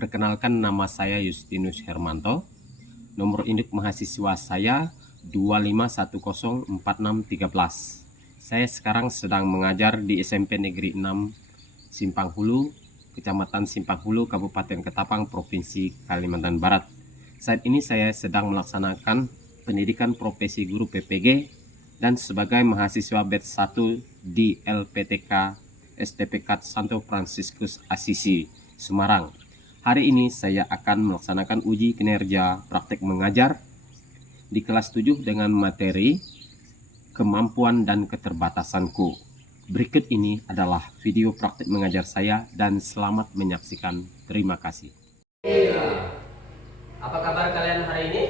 Perkenalkan, nama saya Justinus Hermanto. Nomor induk mahasiswa saya 25104613. Saya sekarang sedang mengajar di SMP Negeri 6 Simpang Hulu, Kecamatan Simpang Hulu, Kabupaten Ketapang, Provinsi Kalimantan Barat. Saat ini saya sedang melaksanakan pendidikan profesi guru PPG dan sebagai mahasiswa batch 1 di LPTK STPK Santo Fransiskus Asisi, Semarang. Hari ini saya akan melaksanakan uji kinerja praktek mengajar di kelas 7 dengan materi kemampuan dan keterbatasanku. Berikut ini adalah video praktek mengajar saya dan selamat menyaksikan. Terima kasih. Apa kabar kalian hari ini?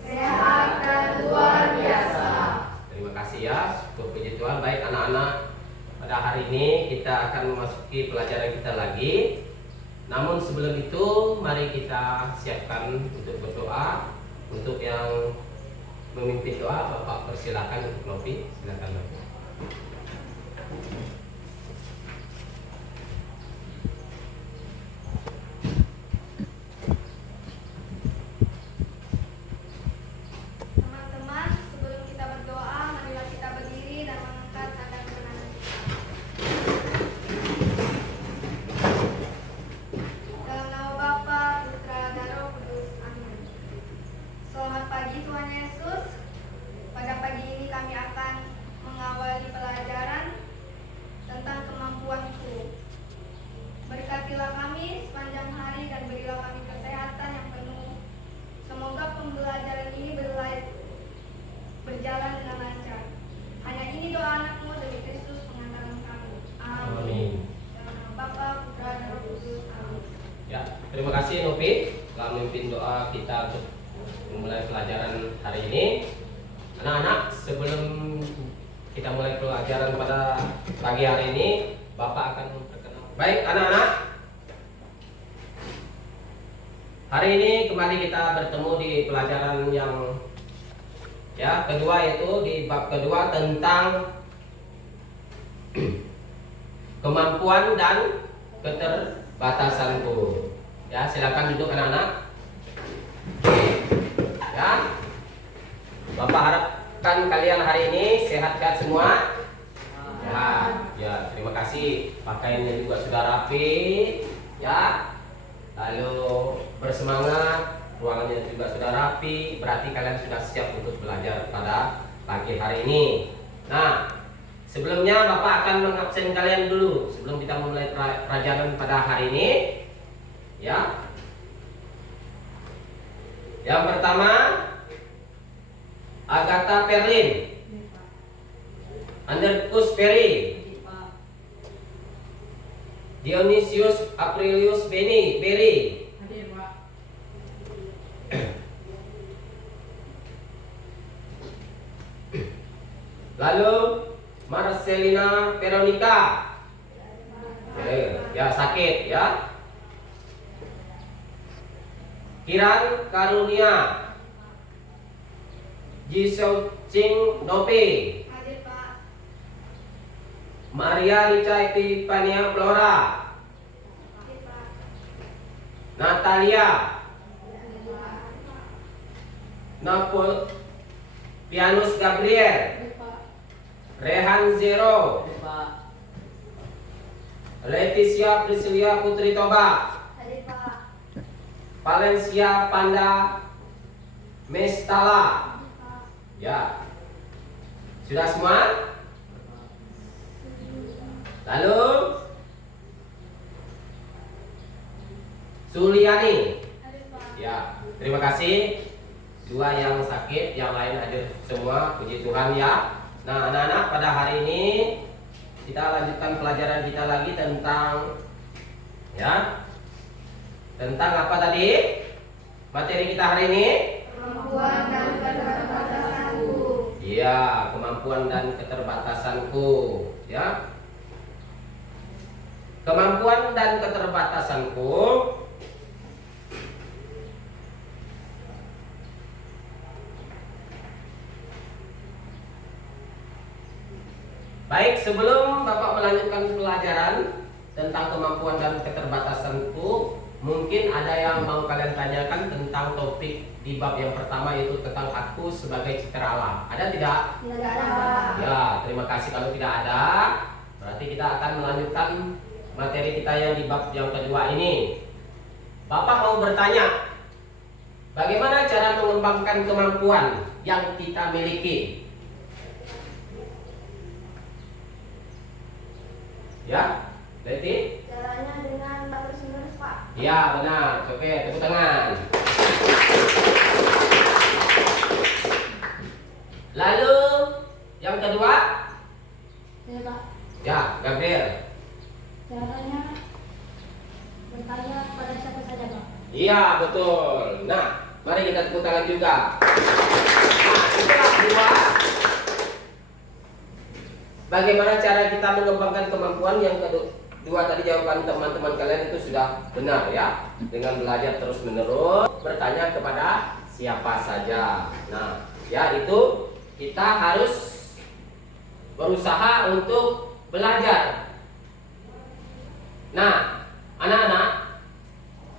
Sehat dan luar biasa. Terima kasih ya, puji Tuhan. Baik anak-anak, pada hari ini kita akan memasuki pelajaran kita lagi. Namun sebelum itu, mari kita siapkan untuk berdoa. Untuk yang memimpin doa, Bapak persilakan untuk Novi. Silakan Novi. Teman-teman, sebelum kita berdoa, marilah kita berdiri dan mengangkat tanda kemenangan kita. Dalam nama Bapa, Putra, dan Roh Kudus. Amin. Selamat pagi Tuhan Yesus. Pada pagi ini kami akan mengawali pelajaran tentang kemampuanku. Berkatilah kami sepanjang hari dan berilah kami kesehatan yang penuh. Semoga pembelajaran ini berjalan dengan lancar. Hanya ini doa anakmu demi Kristus pengantaran kami. Amin. Dalam nama Bapa, Putra, dan Roh Kudus. Amin. Ya, terima kasih Novi telah memimpin doa kita untuk memulai pelajaran hari ini. Anak-anak, sebelum kita mulai pelajaran pada pagi hari ini, Bapak akan memperkenalkan. Baik anak-anak, hari ini kembali kita bertemu di pelajaran yang kedua, yaitu di bab kedua tentang kemampuan dan keterbatasanku. Ya, silakan duduk anak-anak. Ya, Bapak harapkan kalian hari ini sehat-sehat semua. Ya, terima kasih. Pakaiannya juga sudah rapi, ya. Lalu bersemangat, ruangannya juga sudah rapi. Berarti kalian sudah siap untuk belajar pada pagi hari ini. Nah, sebelumnya Bapak akan mengabsen kalian dulu sebelum kita memulai pelajaran pada hari ini. Ya. Yang pertama, Agatha Perlin, Anderkus Perry, Dionysius Aprilius Berry, lalu Marcelina Veronica, ya sakit ya. Kiran Karunia, Jisoo Ching Nopi, Hadir Pak. Maria Rica Epifania Flora, Hadir Pak. Natalia, Hadir Pak. Napol Pianus Gabriel, Hadir Pak. Rehan Zero, Leticia Priscilia Putri Toba, Hadir Pak. Valencia Panda Mestala. Ya, sudah semua? Lalu Suliani. Hadir Pak. Ya, terima kasih. Dua yang sakit, yang lain hadir semua. Puji Tuhan ya. Nah, anak-anak, pada hari ini kita lanjutkan pelajaran kita lagi tentang tentang apa tadi? Materi kita hari ini? Kemampuan dan keterbatasanku. Iya, kemampuan dan keterbatasanku, ya. Kemampuan dan keterbatasanku. Baik, sebelum Bapak melanjutkan pelajaran tentang kemampuan dan keterbatasanku, Mungkin ada yang mau kalian tanyakan tentang topik di bab yang pertama, yaitu tentang aku sebagai citra Allah. Ada tidak? Tidak ada. Ya, terima kasih. Kalau tidak ada, berarti kita akan melanjutkan materi kita yang di bab yang kedua ini. Bapak mau bertanya, bagaimana cara mengembangkan kemampuan yang kita miliki? Ya, Leti? Caranya dengan terus-menerus, Pak. Ya, benar. Oke, tepuk tangan. Lalu yang kedua? Ya, Pak. Ya, Gabriel. Caranya bertanya pada siapa saja, Pak. Iya, betul. Nah, mari kita tepuk tangan juga. Nah, itulah dua. Bagaimana cara kita mengembangkan kemampuan? Yang kedua tadi jawaban teman-teman kalian itu sudah benar ya. Dengan belajar terus-menerus, bertanya kepada siapa saja. Nah, ya itu kita harus berusaha untuk belajar. Nah, anak-anak,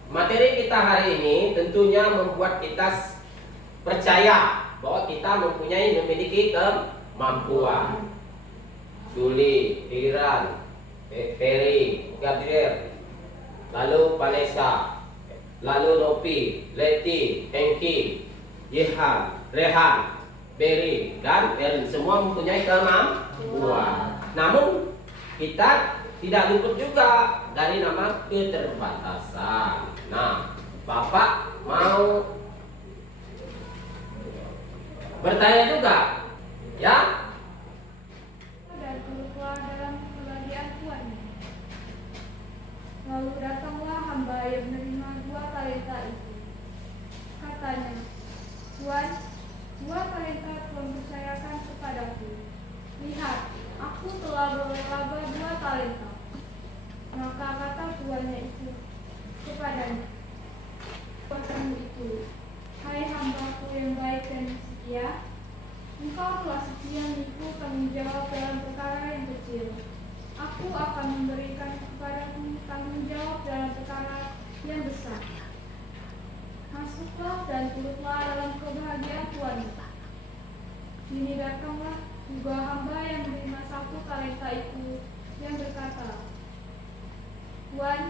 materi kita hari ini tentunya membuat kita percaya bahwa kita memiliki kemampuan. Suli, Iran, Ferry, Gabriel, lalu Vanessa, lalu Nopi, Leti, Engki, Yehan, Rehan, Berry, dan Erin, semua mempunyai kemampuan. Namun kita tidak luput juga dari nama keterbatasan. Nah, Bapak mau bertanya juga, ya? Dan keluar dalam kebahagiaan Tuhan. Lalu datanglah hamba yang menerima 2 talenta itu. Katanya, Tuhan, 2 talenta Tuhan percayakan kepadaku. Lihat, aku telah berlaba 2 talenta. Maka kata tuannya itu kepadanya, "Padamu itu, hai hambaku yang baik dan setia, engkau telah setia menipu tanggung jawab dalam perkara yang kecil. Aku akan memberikan kepadamu tanggung jawab dalam perkara yang besar. Masuklah dan turutlah dalam kebahagiaan Tuhanmu." Kini datanglah juga hamba yang menerima 1 talenta itu, yang berkata, "Tuhan,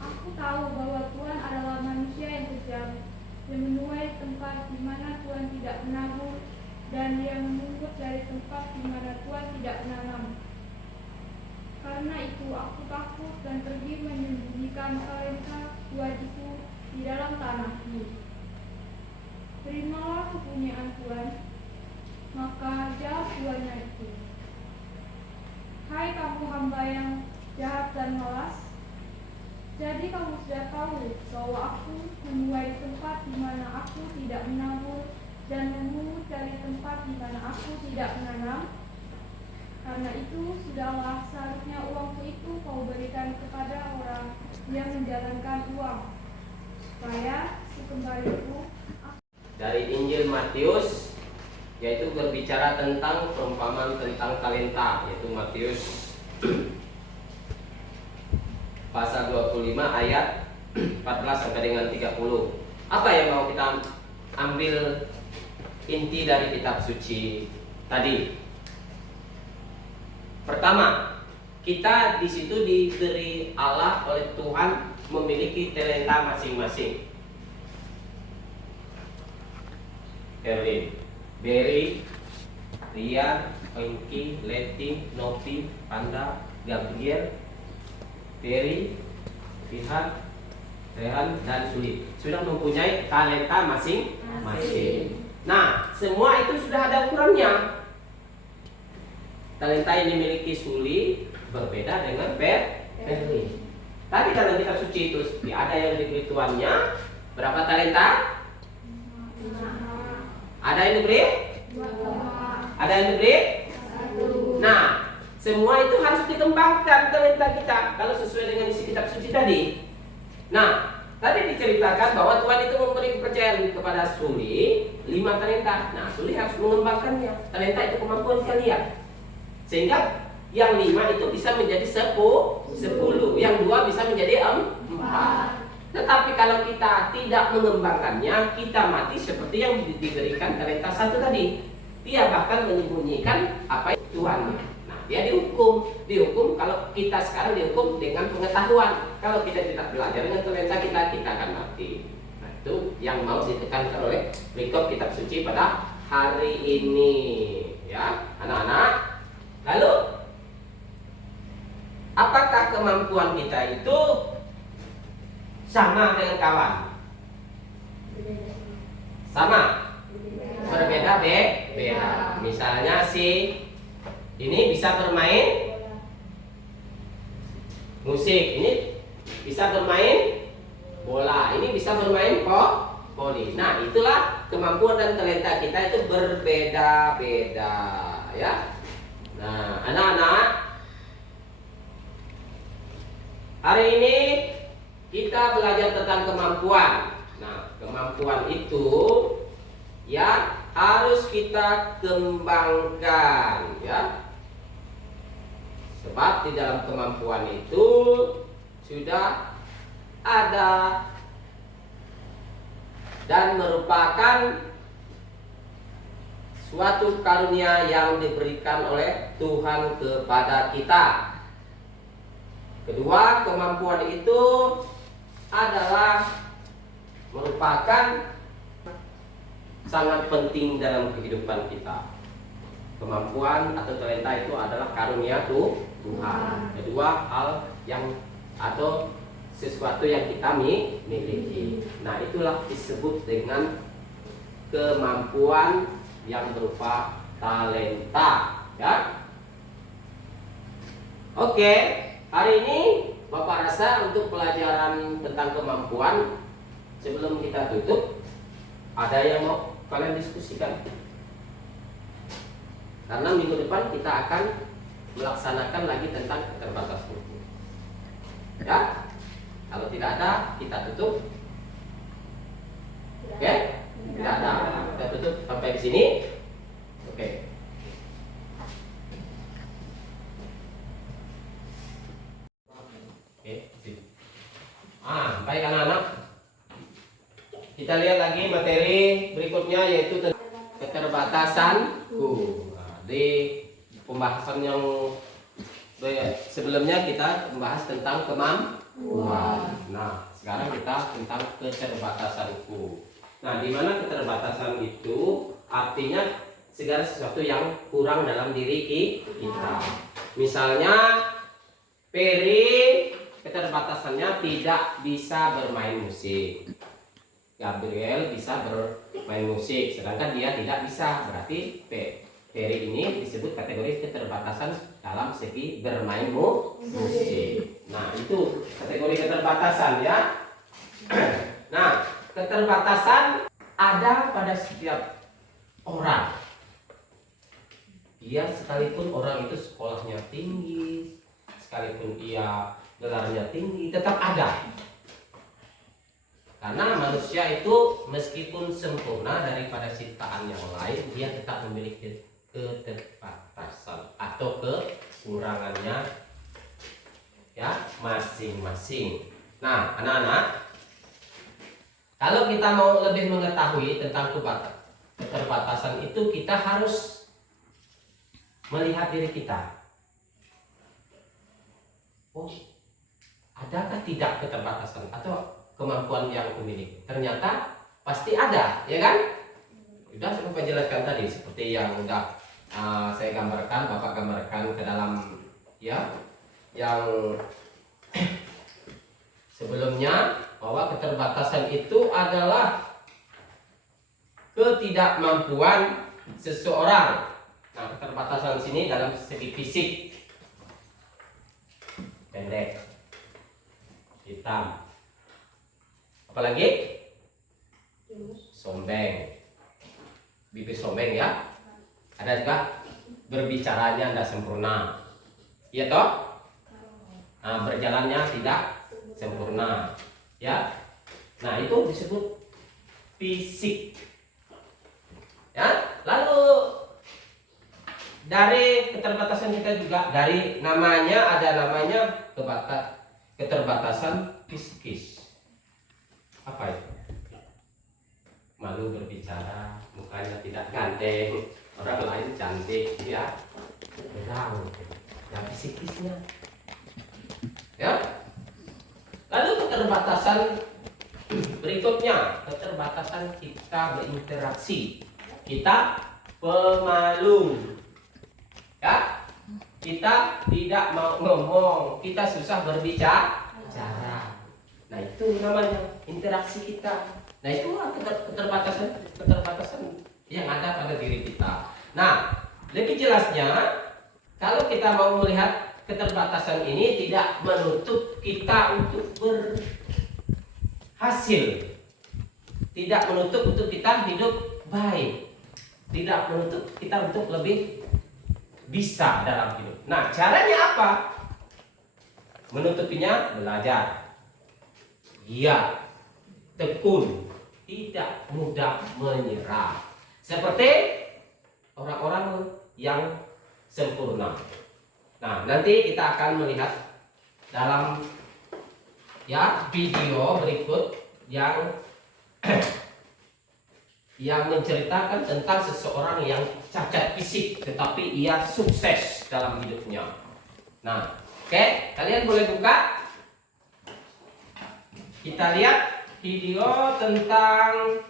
aku tahu bahwa Tuhan adalah manusia yang kejam, yang menuai tempat di mana Tuhan tidak menabur, dan yang memungut dari tempat di mana Tuhan tidak menanam. Karena itu aku takut dan pergi menyembunyikan talenta Tuhan itu di dalam tanahku. Terimalah kepunyaan Tuhan." Maka jawab tuannya itu, "Hai kamu hamba yang jahat dan malas, jadi kamu sudah tahu bahwa aku menuai tempat di mana aku tidak menabur dan memungut dari tempat di mana aku tidak menanam. Karena itu sudahlah seharusnya uangku itu kau berikan kepada orang yang menjalankan uang, supaya sekembaliku." Dari Injil Matius, yaitu berbicara tentang perumpamaan tentang talenta, yaitu Matius pasal 25 ayat 14 sampai dengan 30. Apa yang mau kita ambil inti dari kitab suci tadi? Pertama, kita di situ diberi Allah oleh Tuhan memiliki talenta masing-masing. Erwin, Berry, Ria, Engki, Leti, Novi, Panda, Gabriel, Ferry, Fihan, Rehan, dan Suli sudah mempunyai talenta masing-masing. Nah, semua itu sudah ada ukurannya. Talenta yang dimiliki Suli berbeda dengan Ferry. Tadi dalam kitab suci itu ada yang diberi tuannya berapa talenta? Ada yang diberi? Ada yang diberi? Nah, semua itu harus dikembangkan talenta kita kalau sesuai dengan isi kitab suci tadi. Nah, tadi diceritakan bahwa Tuhan itu memberi kepercayaan kepada Suli 5 talenta. Nah, Suli harus mengembangkannya. Talenta itu kemampuan kalian. Sehingga yang 5 itu bisa menjadi 10, yang 2 bisa menjadi 4. Tetapi kalau kita tidak mengembangkannya, kita mati seperti yang diberikan talenta satu tadi. Dia bahkan menyembunyikan apa yang Tuhan. Nah, dia dihukum kalau kita sekarang dihukum dengan pengetahuan. Kalau kita tidak belajar dengan talenta kita, kita akan mati. Nah, itu yang mau ditekankan oleh perikop kitab suci pada hari ini, ya, anak-anak. Lalu, apakah kemampuan kita itu sama dengan kawan? Sama? Berbeda beda. Misalnya si ini bisa bermain musik, ini bisa bermain bola, ini bisa bermain voli. Nah, itulah kemampuan dan talenta kita itu berbeda-beda, ya. Nah, anak-anak, hari ini kita belajar tentang kemampuan. Nah, kemampuan itu ya harus kita kembangkan, ya. Sebab di dalam kemampuan itu sudah ada dan merupakan suatu karunia yang diberikan oleh Tuhan kepada kita. Kedua, kemampuan itu adalah merupakan sangat penting dalam kehidupan kita. Kemampuan atau talenta itu adalah karunia Tuhan. Kedua, hal yang atau sesuatu yang kita miliki. Nah, itulah disebut dengan kemampuan yang berupa talenta, ya. Oke, hari ini Bapak rasa untuk pelajaran tentang kemampuan, sebelum kita tutup, ada yang mau kalian diskusikan? Karena minggu depan kita akan melaksanakan lagi tentang keterbatasan. Ya, kalau tidak ada, kita tutup. Oke? Tidak ada, kita tutup sampai di sini. Oke. Oke, sini. Baik anak-anak. Kita lihat lagi materi berikutnya, yaitu keterbatasanku. Nah, di pembahasan yang sebelumnya kita membahas tentang kemampuan. Nah, sekarang kita tentang keterbatasanku. Nah, di mana keterbatasan itu artinya segala sesuatu yang kurang dalam diri kita. Misalnya Peri keterbatasannya tidak bisa bermain musik. Gabriel bisa bermain musik, sedangkan dia tidak bisa. Berarti Peri ini disebut kategori keterbatasan dalam segi bermain musik. Nah, itu kategori keterbatasan, ya. Nah, keterbatasan ada pada setiap orang. Dia sekalipun orang itu sekolahnya tinggi, sekalipun ia gelarnya tinggi, tetap ada. Karena manusia itu meskipun sempurna daripada ciptaan yang lain, dia tetap memiliki keterbatasan atau kekurangannya, ya, masing-masing. Nah, anak-anak, kalau kita mau lebih mengetahui tentang keterbatasan itu, kita harus melihat diri kita. Oh, adakah tidak keterbatasan atau kemampuan yang kumiliki? Ternyata pasti ada, ya kan? Sudah saya menjelaskan tadi seperti yang sudah saya gambarkan, Bapak gambarkan ke dalam, ya, yang sebelumnya, bahwa keterbatasan itu adalah ketidakmampuan seseorang. Nah, keterbatasan sini dalam segi fisik, pendek, hitam, apalagi sombeng, bibir sombeng, ya. Ada juga berbicaranya tidak sempurna, iya toh. Nah, berjalannya tidak sempurna, ya. Nah, itu disebut fisik, ya. Lalu dari keterbatasan kita juga, dari namanya, ada namanya keterbatasan psikis. Apa itu? Malu berbicara, mukanya tidak ganteng, orang lain cantik, ya. Berang, yang psikisnya. Ya. Lalu keterbatasan berikutnya, keterbatasan kita berinteraksi. Kita pemalu. Ya. Kita tidak mau ngomong, kita susah berbicara. Nah, itu namanya interaksi kita. Nah, itu keterbatasan yang ada pada diri kita. Nah, lebih jelasnya, kalau kita mau melihat keterbatasan ini tidak menutup kita untuk berhasil, tidak menutup untuk kita hidup baik, tidak menutup kita untuk lebih bisa dalam hidup. Nah, caranya apa? Menutupinya belajar. Iya, tekun, tidak mudah menyerah. Seperti orang-orang yang sempurna. Nah, nanti kita akan melihat dalam video berikut yang menceritakan tentang seseorang yang cacat fisik tetapi ia sukses dalam hidupnya. Nah, oke, kalian boleh buka. Kita lihat video tentang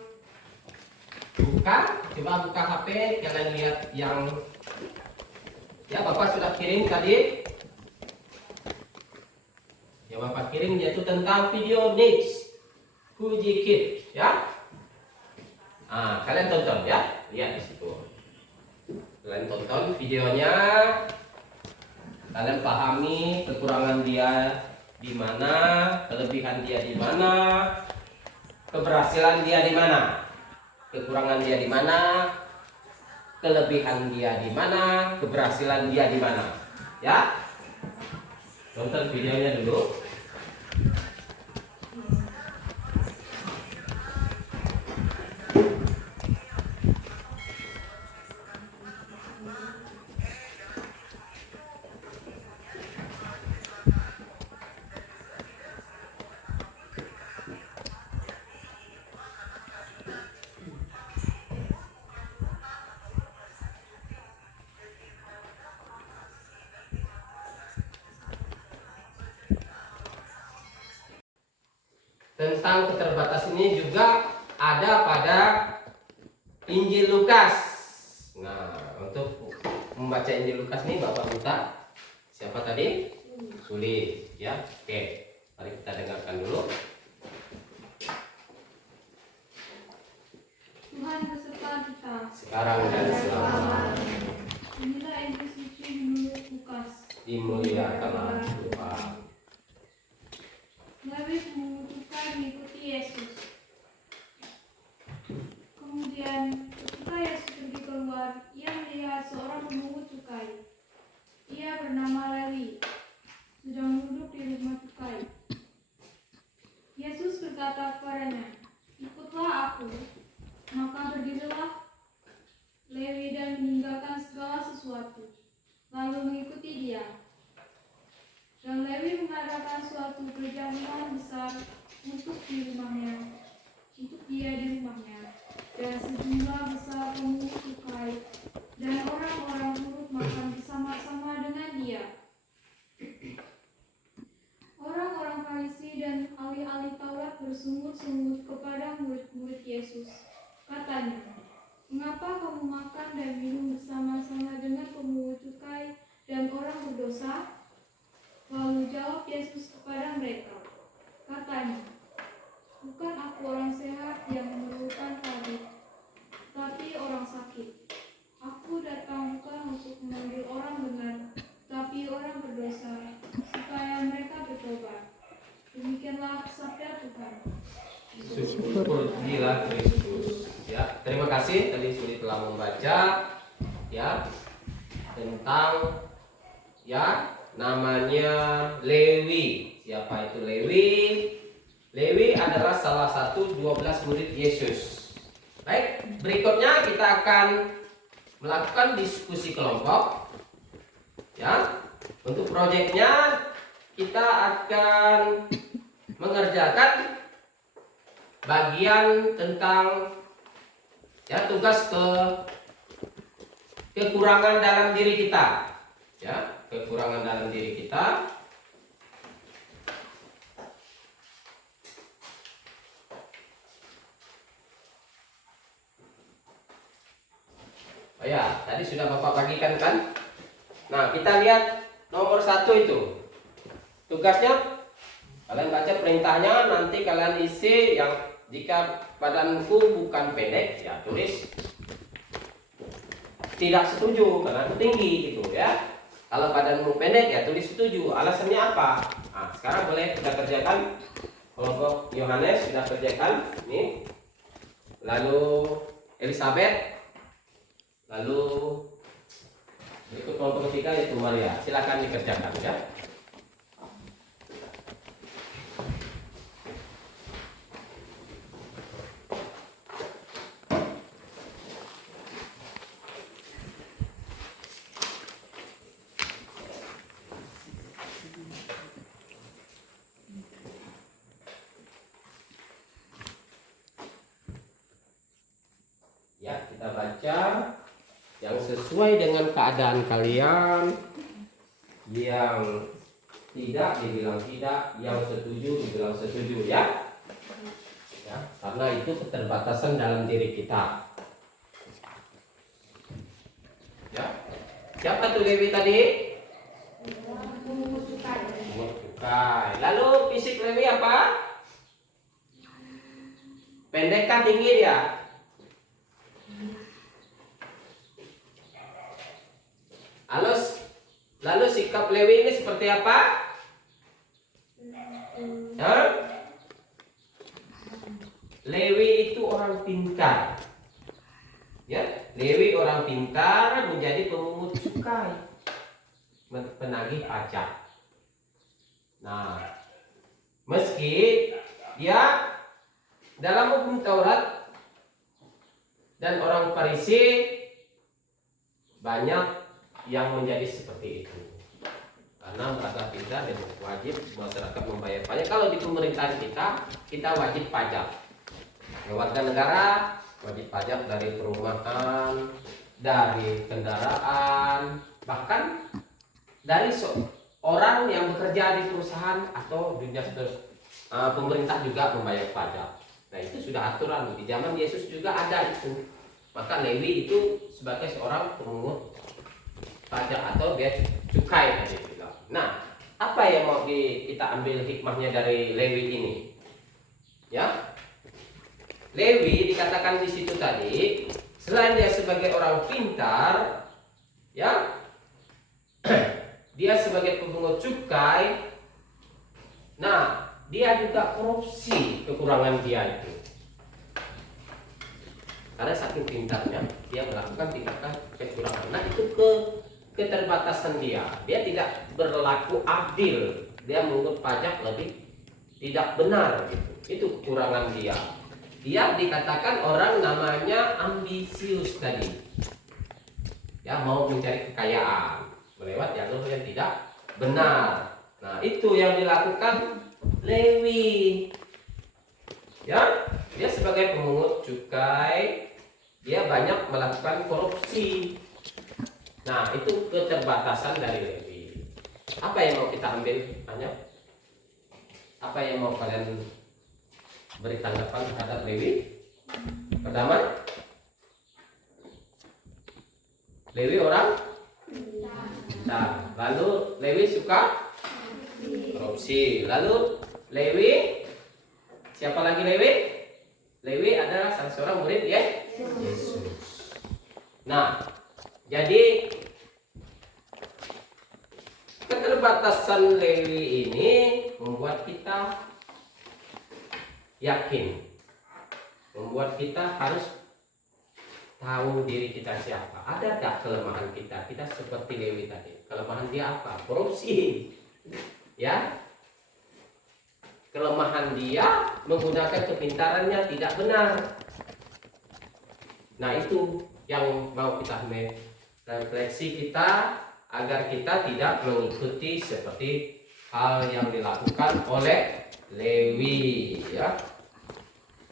coba buka HP, kalian lihat yang Bapak sudah kirim tadi. Yang Bapak kirim yaitu tentang video Nix Fuji Kid, ya. Kalian tonton ya, lihat di situ. Kalian tonton videonya, kalian pahami kekurangan dia di mana, kelebihan dia di mana, keberhasilan dia di mana, kekurangan dia di mana, kelebihan dia di mana, keberhasilan dia di mana. Ya, tonton videonya dulu. Tentang keterbatasan ini juga ada pada Injil Lukas. Nah, untuk membaca Injil Lukas ini Bapak minta siapa tadi? Sulit, ya. Oke, mari kita dengarkan dulu. Tuhan beserta kita. Sekarang dan selamanya Inilah Injil suci menurut Lukas. dimuliakanlah Tuhan. Lewi memutuskan mengikuti Yesus. Kemudian ketika Yesus pergi keluar, ia melihat seorang pemungut cukai. Ia bernama Lewi, sedang duduk di rumah cukai. Yesus berkata kepadanya, "Ikutlah aku." Maka berdirilah Lewi dan meninggalkan segala sesuatu, lalu mengikuti dia. Dan Lewi mengadakan suatu perjamuan besar untuk dia di rumahnya, dan sejumlah besar pemungut cukai dan orang-orang turut makan bersama-sama dengan dia. Orang-orang Farisi dan ahli-ahli Taurat bersungut-sungut kepada murid-murid Yesus. Katanya, "Mengapa kamu makan dan minum bersama-sama dengan pemungut cukai dan orang berdosa?" Lalu jawab Yesus kepada mereka, katanya, "Bukan aku orang sehat yang memerlukan tabib, tapi orang sakit. Aku datang bukan untuk memanggil orang benar, tapi orang berdosa, supaya mereka bertobat." Demikianlah sabda Tuhan. Syukurlah Kristus. Ya, terima kasih tadi Suri telah membaca ya tentang namanya Lewi. Siapa itu Lewi? Lewi adalah salah satu 12 murid Yesus. Baik, berikutnya kita akan melakukan diskusi kelompok. Ya, untuk proyeknya kita akan mengerjakan bagian tentang ya tugas kekurangan dalam diri kita. Ya, kekurangan dalam diri kita. Oh ya, tadi sudah Bapak bagikan kan? Nah, kita lihat nomor 1 itu. Tugasnya kalian baca perintahnya, nanti kalian isi yang jika badanku bukan pendek, ya tulis tidak setuju karena aku tinggi gitu ya. Kalau badanmu pendek ya tulis setuju. Alasannya apa? Nah, sekarang boleh kita kerjakan. Kelompok Yohanes sudah kerjakan ini. Lalu Elizabeth. Lalu berikut kelompok ketiga yaitu Maria. Silakan dikerjakan ya. Ya, kita baca yang sesuai dengan keadaan kalian, yang tidak dibilang tidak, yang setuju dibilang setuju ya. Ya, karena itu keterbatasan dalam diri kita. Ya. Siapa tuh Lewi tadi? Pungut cukai. Lalu fisik Lewi apa? Pendek kan tinggi dia? Lalu sikap Lewi ini seperti apa? Hah? Lewi itu orang pintar. Ya, Lewi orang pintar menjadi pemungut cukai, penagih pajak. Nah, meski dia dalam hukum Taurat dan orang Farisi banyak yang menjadi seperti itu karena merasa pintar dan wajib masyarakat membayar pajak. Kalau di pemerintahan kita wajib pajak. Warga negara wajib pajak dari perumahan, dari kendaraan, bahkan dari orang yang bekerja di perusahaan atau dunia pemerintah juga membayar pajak. Nah, itu sudah aturan di zaman Yesus juga ada itu. Maka Lewi itu sebagai seorang pemungut pajak atau biaya cukai tadi bilang. Nah, apa yang mau kita ambil hikmahnya dari Lewi ini? Ya, Lewi dikatakan di situ tadi, selain dia sebagai orang pintar, ya, dia sebagai pemungut cukai. Nah, dia juga korupsi kekurangan dia itu. Karena saking pintarnya dia melakukan tindakan kecurangan. Nah, itu keterbatasan dia tidak berlaku adil, dia menurut pajak lebih tidak benar gitu. Itu kekurangan dia dikatakan orang namanya ambisius tadi ya, mau mencari kekayaan melewat jalur yang tidak benar. Nah, itu yang dilakukan Lewi ya. Dia sebagai pemungut cukai, dia banyak melakukan korupsi. Nah, itu keterbatasan dari Lewi. Apa yang mau kita ambil? Tanya. Apa yang mau kalian beri tanggapan terhadap Lewi? Pertama, Lewi orang pintar. Lalu Lewi suka korupsi. Lalu Lewi, siapa lagi Lewi? Lewi adalah salah seorang murid ya Yesus. Nah, jadi keterbatasan Lewi ini membuat kita yakin, membuat kita harus tahu diri kita siapa. Ada tak kelemahan kita? Kita seperti Lewi tadi. Kelemahan dia apa? Korupsi. Ya. Kelemahan dia menggunakan kepintarannya tidak benar. Nah, itu yang mau kita refleksi kita agar kita tidak mengikuti seperti hal yang dilakukan oleh Lewi ya.